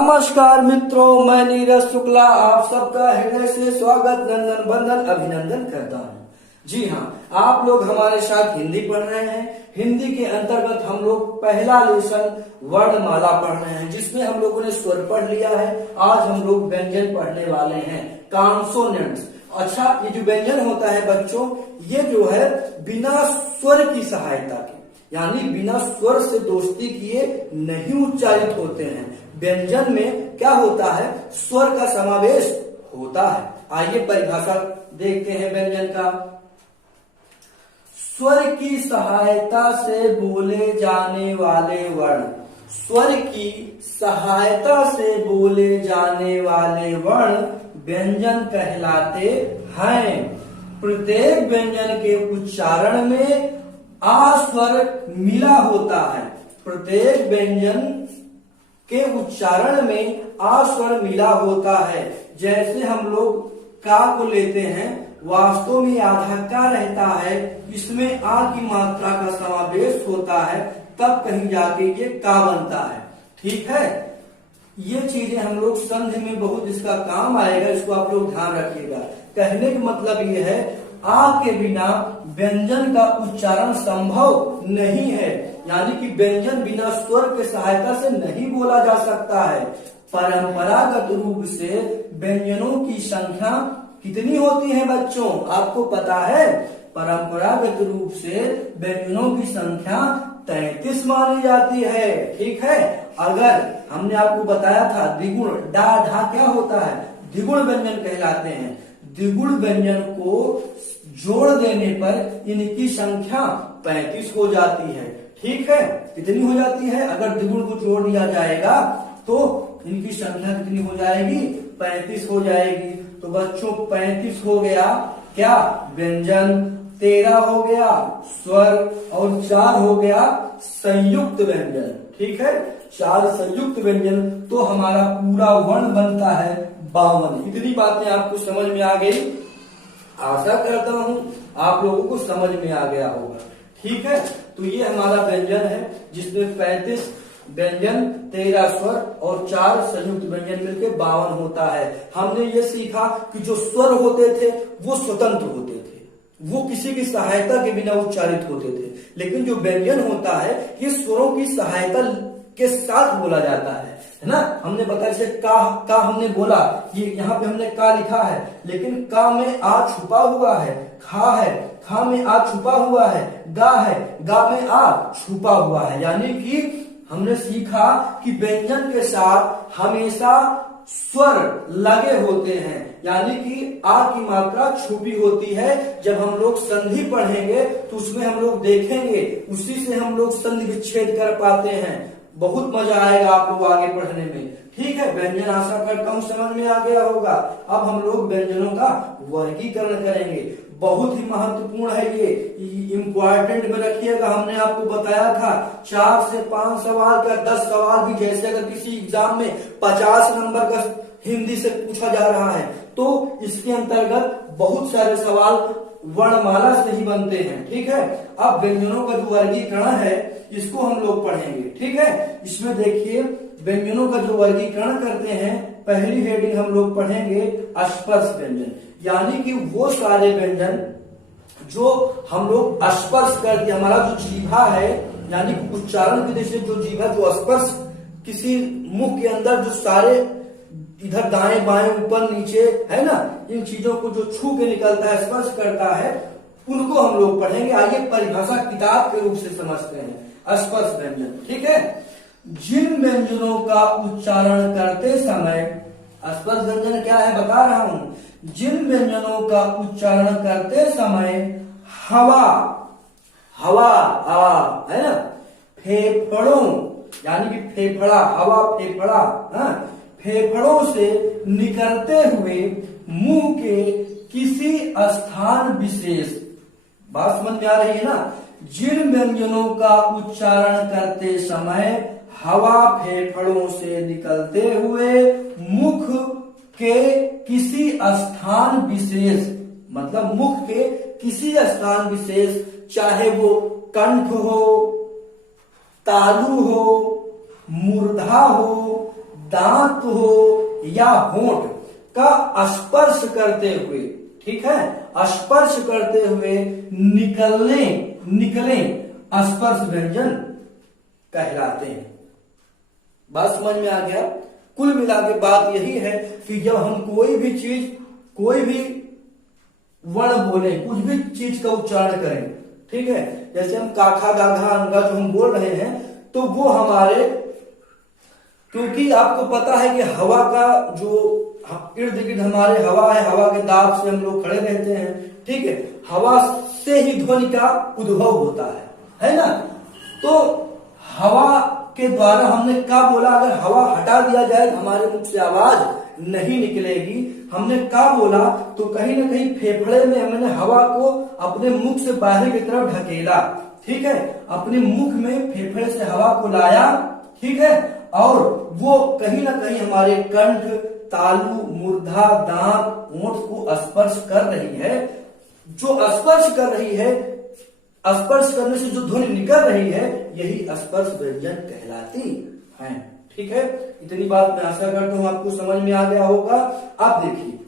नमस्कार मित्रों, मैं नीरज शुक्ला आप सबका हृदय से स्वागत नंदन बंदन अभिनंदन करता हूँ। जी हाँ, आप लोग हमारे साथ हिंदी पढ़ रहे हैं। हिंदी के अंतर्गत हम लोग पहला लेसन वर्णमाला पढ़ रहे हैं, जिसमें हम लोगों ने स्वर पढ़ लिया है। आज हम लोग व्यंजन पढ़ने वाले हैं, कॉन्सोनेंट्स। अच्छा, ये जो व्यंजन होता है बच्चों, ये जो है बिना स्वर की सहायता के, यानी बिना स्वर से दोस्ती किए नहीं उच्चारित होते हैं। व्यंजन में क्या होता है, स्वर का समावेश होता है। आइए परिभाषा देखते हैं व्यंजन का। स्वर की सहायता से बोले जाने वाले वर्ण, स्वर की सहायता से बोले जाने वाले वर्ण व्यंजन कहलाते हैं। प्रत्येक व्यंजन के उच्चारण में आ स्वर मिला होता है। प्रत्येक व्यंजन के उच्चारण में आ स्वर मिला होता है। जैसे हम लोग का को लेते हैं, वास्तव में आधा का रहता है, इसमें आ की मात्रा का समावेश होता है, तब कहीं जाके ये का बनता है। ठीक है, ये चीजें हम लोग संधि में बहुत इसका काम आएगा, इसको आप लोग ध्यान रखिएगा। कहने का मतलब ये है, आ के बिना व्यंजन का उच्चारण संभव नहीं है, यानी कि व्यंजन बिना स्वर के सहायता से नहीं बोला जा सकता है। परंपरागत रूप से व्यंजनों की संख्या कितनी होती है बच्चों, आपको पता है? परंपरागत रूप से व्यंजनों की संख्या 33 मानी जाती है। ठीक है, अगर हमने आपको बताया था द्विगुण डा ढा क्या होता है, द्विगुण व्यंजन कहलाते हैं। द्विगुण व्यंजन को जोड़ देने पर इनकी संख्या 35 हो जाती है। ठीक है, कितनी हो जाती है? अगर द्विगुण को जोड़ दिया जाएगा तो इनकी संख्या कितनी हो जाएगी? 35 हो जाएगी। तो बच्चों 35 हो गया क्या व्यंजन, 13 हो गया स्वर और 4 हो गया संयुक्त व्यंजन। ठीक है, 4 संयुक्त व्यंजन, तो हमारा पूरा वर्ण बनता है 52। इतनी बातें आपको समझ में आ गई? आशा करता हूं आप लोगों को समझ में आ गया होगा। ठीक है, तो ये हमारा व्यंजन है जिसमें 35 व्यंजन, 13 स्वर और 4 संयुक्त व्यंजन मिलकर 52 होता है। हमने ये सीखा कि जो स्वर होते थे वो स्वतंत्र होते थे, वो किसी की सहायता के बिना उच्चारित होते थे। लेकिन जो व्यंजन होता है ये स्वरों की सहायता के साथ बोला जाता है ना। हमने बताया जैसे का हमने बोला, ये यहाँ पे हमने का लिखा है, लेकिन का में आ छुपा हुआ है। खा है, खा में आ छुपा हुआ है। गा है, गा में आ छुपा हुआ है। यानी कि हमने सीखा कि व्यंजन के साथ हमेशा स्वर लगे होते हैं, यानी कि आ की मात्रा छुपी होती है। जब हम लोग संधि पढ़ेंगे तो उसमें हम लोग देखेंगे, उसी से हम लोग संधि विच्छेद कर पाते हैं। बहुत मजा आएगा आप लोग आगे पढ़ने में। ठीक है, व्यंजन आशा करता हूँ समझ में आ गया होगा। अब हम लोग व्यंजनों का वर्गीकरण करेंगे। बहुत ही महत्वपूर्ण है ये, इम्पोर्टेंट में रखिएगा। हमने आपको बताया था 4 से 5 सवाल का 10 सवाल भी, जैसे अगर किसी एग्जाम में 50 नंबर का हिंदी से पूछा जा रहा है तो इसके अंतर्गत बहुत सारे सवाल वर्णमाला से ही बनते हैं। ठीक है, अब व्यंजनों का जो वर्गीकरण है इसको हम लोग पढ़ेंगे। ठीक है, इसमें देखिए व्यंजनों का जो वर्गीकरण करते हैं, पहली हेडिंग हम लोग पढ़ेंगे स्पर्श व्यंजन, यानी कि वो सारे व्यंजन जो हम लोग स्पर्श करते, हमारा जो जीभा है, यानी कि उच्चारण की दृष्टि से जो जीभा जो स्पर्श किसी मुख के अंदर जो सारे इधर दाएं बाएं ऊपर नीचे है ना, इन चीजों को जो छू के निकलता है, स्पर्श करता है, उनको हम लोग पढ़ेंगे। आइए परिभाषा किताब के रूप से समझते हैं स्पर्श व्यंजन। ठीक है, जिन व्यंजनों का उच्चारण करते समय, स्पर्श व्यंजन क्या है बता रहा हूं, जिन व्यंजनों का उच्चारण करते समय हवा, हवा आ है ना, फेफड़ों, यानी कि फेफड़ा, हवा फेफड़ा, हाँ, फेफड़ों से निकलते हुए मुंह के किसी स्थान विशेष, बात समझ में आ रही है ना। जिन व्यंजनों का उच्चारण करते समय हवा फेफड़ों से निकलते हुए मुख के किसी स्थान विशेष, मतलब मुख के किसी स्थान विशेष, चाहे वो कंठ हो, तालु हो, मूर्धा हो, दांत हो या होंठ का स्पर्श करते हुए, ठीक है, स्पर्श करते हुए निकले स्पर्श व्यंजन कहलाते हैं। बात समझ में आ गया? कुल मिला के बात यही है कि जब हम कोई भी चीज, कोई भी वर्ण बोले, कुछ भी चीज का उच्चारण करें, ठीक है, जैसे हम काखा गाघा अंगा जो हम बोल रहे हैं, तो वो हमारे, क्योंकि आपको पता है कि हवा का जो इर्द गिर्द हमारे हवा है, हवा के दाब से हम लोग खड़े रहते हैं, ठीक है, हवा से ही ध्वनि का उद्भव होता है ना। तो हवा के द्वारा हमने क्या बोला, अगर हवा हटा दिया जाए तो हमारे मुख से आवाज नहीं निकलेगी। हमने क्या बोला, तो कहीं ना कहीं फेफड़े में हमने हवा को अपने मुख से बाहर की तरफ ढकेला, ठीक है, अपने मुख में फेफड़े से हवा को लाया, ठीक है, और वो कहीं ना कहीं हमारे कंठ, तालु, मूर्धा, दांत, ओंठ को स्पर्श कर रही है। जो स्पर्श कर रही है, स्पर्श करने से जो ध्वनि निकल रही है, यही स्पर्श व्यंजन कहलाती है, ठीक है। इतनी बात मैं आशा करता हूं आपको समझ में आ गया होगा। अब देखिए,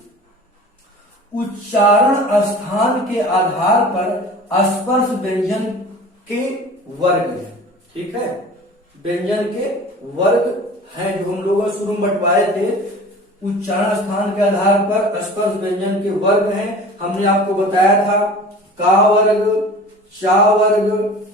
उच्चारण स्थान के आधार पर स्पर्श व्यंजन के वर्ग है, ठीक है, व्यंजन के वर्ग हैं जो हम लोगों ने शुरू में बंटवाए थे। उच्चारण स्थान के आधार पर स्पर्श व्यंजन के वर्ग हैं। हमने आपको बताया था का वर्ग, चा वर्ग,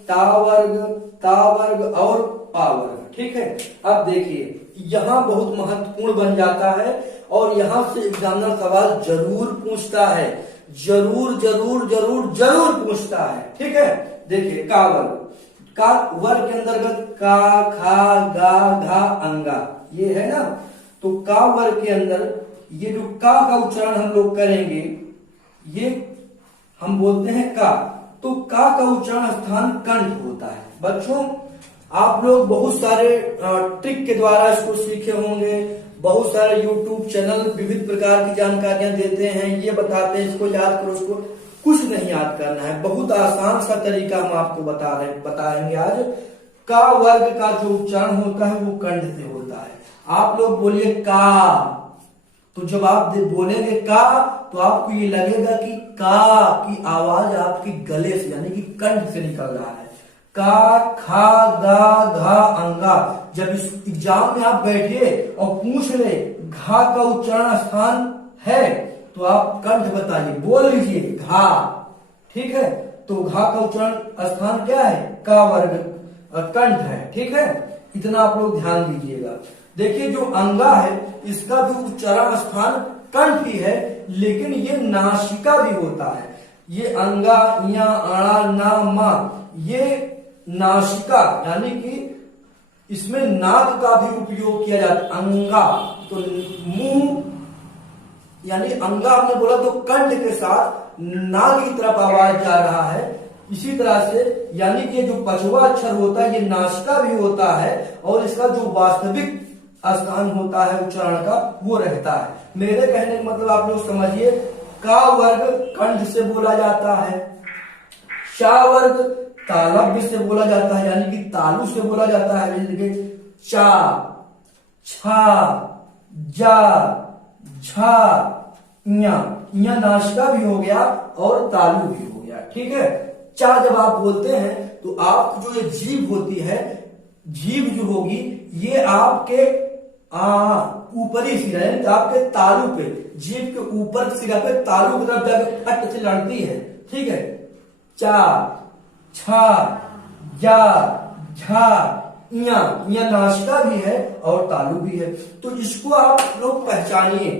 टा वर्ग, ता वर्ग और पा वर्ग, ठीक है। अब देखिए, यहां बहुत महत्वपूर्ण बन जाता है और यहां से एग्जामिनर सवाल जरूर पूछता है, जरूर जरूर जरूर जरूर पूछता है, ठीक है। देखिए, का वर्ग के अंतर्गत का, खा, गा, घा, अंगा, ये है ना। तो का वर्ग के अंदर ये जो का उच्चारण हम लोग करेंगे, ये हम बोलते हैं का। तो का उच्चारण स्थान कंठ होता है। बच्चों, आप लोग बहुत सारे ट्रिक के द्वारा इसको सीखे होंगे, बहुत सारे यूट्यूब चैनल विविध प्रकार की जानकारियां देते हैं, ये बताते हैं इसको याद करो, उसको कुछ नहीं याद करना है, बहुत आसान सा तरीका हम आपको बताएंगे आज। का वर्ग का जो उच्चारण होता है वो कंठ से होता है। आप लोग बोलिए का, तो जब आप बोलेंगे का, तो आपको ये लगेगा कि का की आवाज आपकी गले से यानी कि कंठ से निकल रहा है। का, खा, गा, घा, अंगा। जब इस एग्जाम में आप बैठिए और पूछ ले घा का उच्चारण स्थान है, तो आप कंठ बताइए, बोल लीजिए घा, ठीक है। तो घा का उच्चारण स्थान क्या है? का वर्ग कंठ है, ठीक है। इतना आप लोग ध्यान दीजिएगा। देखिए, जो अंगा है इसका भी उच्चारण स्थान कंठ ही है, लेकिन ये नासिका भी होता है। ये अंगा, या, अणा, ना, मा, ये नासिका यानी कि इसमें नाक का भी उपयोग किया जाता है। अंगा तो मुंह यानी अंगा आपने बोला तो कंठ के साथ नाक की तरफ आवाज जा रहा है। इसी तरह से यानी कि जो पछवा अक्षर होता है ये नासिका भी होता है और इसका जो वास्तविक स्थान होता है उच्चारण का वो रहता है। मेरे कहने का मतलब आप लोग समझिए, का वर्ग कंठ से बोला जाता है, शा वर्ग तालव्य से बोला जाता है यानी कि तालु से बोला जाता है। जैसे चा, छा, जा, झा, ञा नासिका भी हो गया और तालु भी हो गया, ठीक है। चा जब आप बोलते हैं तो आपकी जो ये जीभ होती है, जीभ जो होगी ये आपके ऊपरी सिरा यानी आपके तालु पे, जीभ के ऊपर सिरा पे तालु की तरफ जाकर फट से लड़ती है, ठीक है। चा, छा, या, झा, ञा नासिका भी है और तालु भी है। तो इसको आप लोग पहचानिए।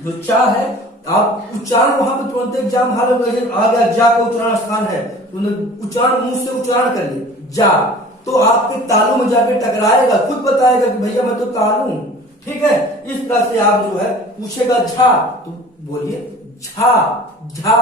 जो चा है आप उच्चारण वहां पे तुरंत एग्जाम हाल आ गया, जा का उच्चारण स्थान है, उच्चारण मुंह से उच्चारण कर लिए जा, तो आपके तालु में जाके टकराएगा, खुद बताएगा कि भैया मैं तो तालु हूं, ठीक है। इस तरह से आप जो है पूछेगा झा तो बोलिए झा, झा,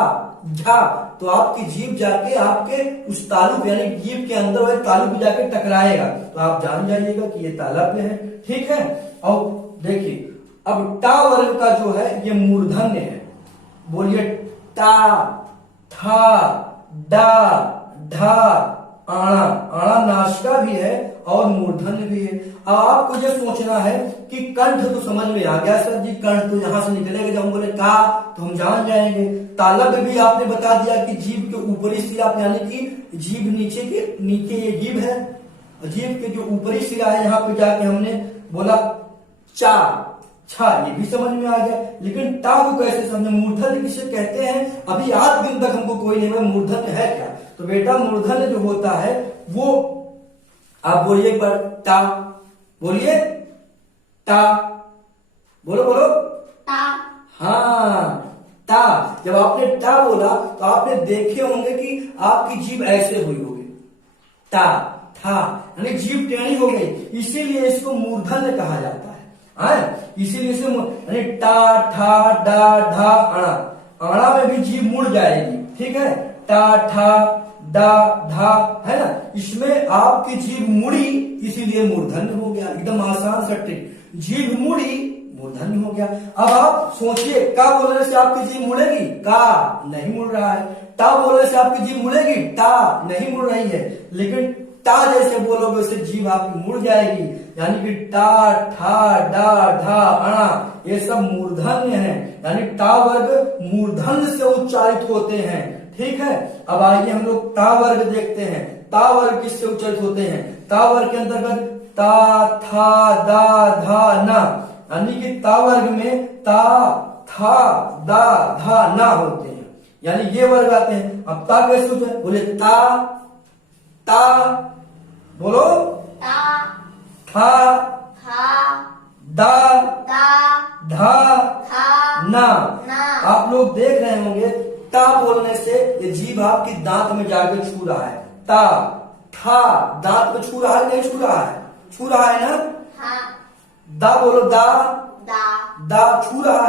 झा, तो आपकी जीभ जाके आपके उस तालु यानी जीभ के अंदर वाले तालु भी जाके टकराएगा, तो आप जान जाइएगा कि ये तालव्य है, ठीक है। और देखिए, अब टा वर्ग का जो है ये मूर्धन्य है। बोलिए टा, ठा, डा, ढा, आणा, आणा नासिका भी है और मूर्धन्य भी है। अब आपको ये सोचना है कि कंठ तो समझ में आ गया सर जी, कंठ तो यहाँ से निकलेगा, जब हम बोले का तो हम जान जाएंगे। तालब भी आपने बता दिया कि जीभ के ऊपरी सिरा, यानी कि जीभ नीचे ये जीभ है, जीभ के जो ऊपरी सिरा है यहाँ पे जाके हमने बोला चा, छा, ये भी समझ में आ गया। लेकिन टा को कैसे समझे, मूर्धन्य किसे कहते हैं, अभी आज दिन तक हमको कोई नहीं मूर्धन्य है क्या। तो बेटा मूर्धन्य जो होता है वो, आप बोलिए एक बार टा, बोलिए टा, बोलो बोलो टा। हाँ टा। जब आपने टा बोला तो आपने देखे होंगे कि आपकी जीभ ऐसे हुई होगी, टा था, यानी जीभ टेढ़ी हो गई, इसीलिए इसको मूर्धन्य कहा जाता है। इसीलिए इसे यानी टा ठा डा ढा अणा, अणा में भी जीभ मुड़ जाएगी, ठीक है, टा ठा डा ढा, है ना, इसमें आपकी जीभ मुड़ी इसीलिए मूर्धन्य हो गया। एकदम आसान सा ट्रिक, जीभ मुड़ी मूर्धन्य हो गया। अब आप सोचिए, का बोलने से आपकी जीभ मुड़ेगी, का नहीं मुड़ रहा है, टा बोलने से आपकी जीभ मुड़ेगी, टा नहीं मुड़ रही है, लेकिन टा जैसे बोलोगे वैसे जीभ आपकी मुड़ जाएगी, यानी कि टा ठा डा ढा अणा ये सब मूर्धन्य है, यानी टा वर्ग मूर्धन्य से उच्चारित होते हैं, ठीक है। अब आइए हम लोग टा वर्ग देखते हैं, ता वर्ग किससे उच्चारित होते हैं। ता वर्ग के अंतर्गत ता था दा धा ना, यानी कि ता वर्ग में ता था दा धा ना होते हैं, यानी ये वर्ग आते हैं। अब ता कैसे उच्चारित, बोले ता, ता, बोलो ता, था, था, दा, दा, धा, था, ना। ना। आप लोग देख रहे होंगे ता बोलने से ये जीभ आपकी दांत में जाके छू रहा है, ता, था दांत में छू रहा है, नहीं छू रहा है, छू रहा है ना। हाँ। दा बोलो दा, दा, दा छू रहा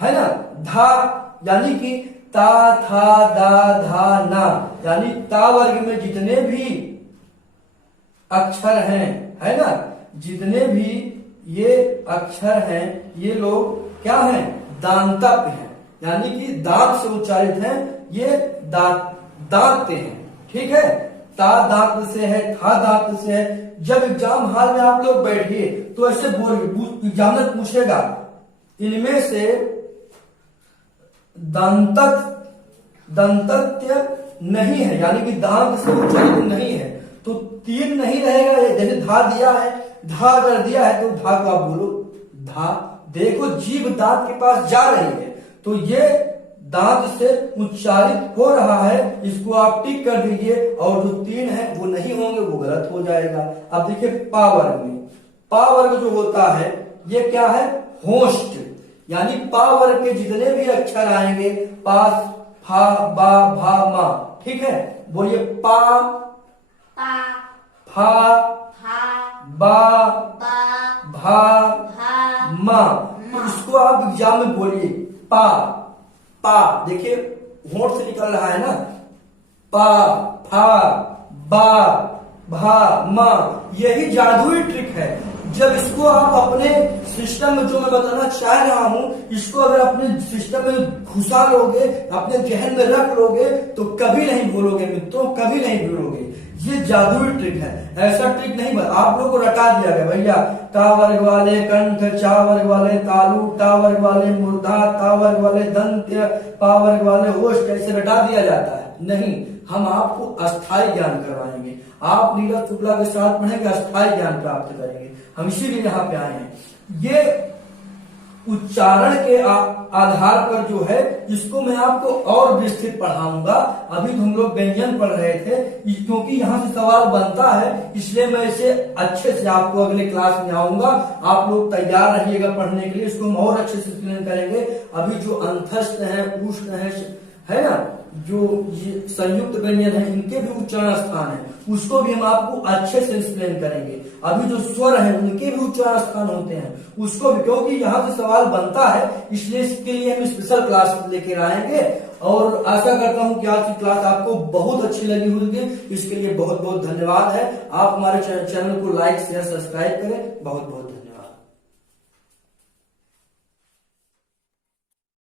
है ना। धा यानी कि ता था दा धा ना, यानी ता वर्ग में जितने भी अक्षर हैं, है ना, जितने भी ये अक्षर हैं ये लोग क्या हैं, दांतक हैं, यानी कि दांत से उच्चारित हैं, ये दांत हैं, ठीक है। ता दांत से है, था दांत से है। जब एग्जाम हॉल में आप लोग बैठिए तो ऐसे बोलिए, एग्जामिनर पूछेगा इनमें से दंतत्य नहीं है, यानी कि दांत से उच्चारित नहीं है, तो तीन नहीं रहेगा। जैसे धा दिया है, धा अगर दिया है तो धा को आप बोलो धा। देखो जीभ दांत के पास जा रही है तो ये दांत से उच्चारित हो रहा है, इसको आप टिक कर दीजिए, और जो तीन है वो नहीं होंगे, वो गलत हो जाएगा। अब देखिए पा वर्ग में, पा वर्ग जो होता है ये क्या है, होस्ट, यानी पा वर्ग के जितने भी अक्षर आएंगे, पा फा बा भा मा, ठीक है, बोलिए पा, पा, फा, फा, बा, बा, भा, भा, मा। इसको आप एग्जाम में बोलिए पा, पा, देखिए होंठ से निकल रहा है ना, पा, फा, बा, भा, मा, यही जादुई ट्रिक है। जब इसको आप अपने सिस्टम में, जो मैं बताना चाह रहा हूं, इसको अगर अपने सिस्टम में घुसा लोगे, अपने जहन में रख लोगे, तो कभी नहीं भूलोगे मित्रों, कभी नहीं भूलोगे। ये जादुई ट्रिक है, ऐसा ट्रिक नहीं, आप लोग को रटा दिया गया भैया, ता वर्ग वाले कंठ, चा वर्ग वाले तालु, टा वर्ग वाले मूर्धा, ता वर्ग वाले दंत्य, पा वर्ग वाले ओष्ठ, ऐसे रटा दिया जाता है। नहीं, हम आपको अस्थायी ज्ञान करवाएंगे, आप नीरज शुक्ला के साथ पढ़ेंगे, अस्थायी ज्ञान प्राप्त करेंगे। हम इसीलिए यहाँ पे आए हैं। ये उच्चारण के आधार पर जो है, इसको मैं आपको और विस्तृत पढ़ाऊंगा। अभी तो हम लोग व्यंजन पढ़ रहे थे, क्योंकि यहाँ से सवाल बनता है, इसलिए मैं इसे अच्छे से आपको अगले क्लास में आऊंगा। आप लोग तैयार रहिएगा पढ़ने के लिए, इसको हम और अच्छे से एक्सप्लेन करेंगे। अभी जो अंतस्थ है, उष्ण है ना, जो ये संयुक्त व्यंजन है, इनके भी उच्चारण स्थान है, उसको भी हम आपको अच्छे से एक्सप्लेन करेंगे। अभी जो स्वर है उनके भी उच्चारण स्थान होते हैं, उसको भी, क्योंकि यहाँ से सवाल बनता है, इसलिए इसके लिए हम स्पेशल क्लास लेकर आएंगे। और आशा करता हूँ कि आज की क्लास आपको बहुत अच्छी लगी होगी। इसके लिए बहुत बहुत धन्यवाद है। आप हमारे चैनल को लाइक शेयर सब्सक्राइब करें। बहुत बहुत धन्यवाद।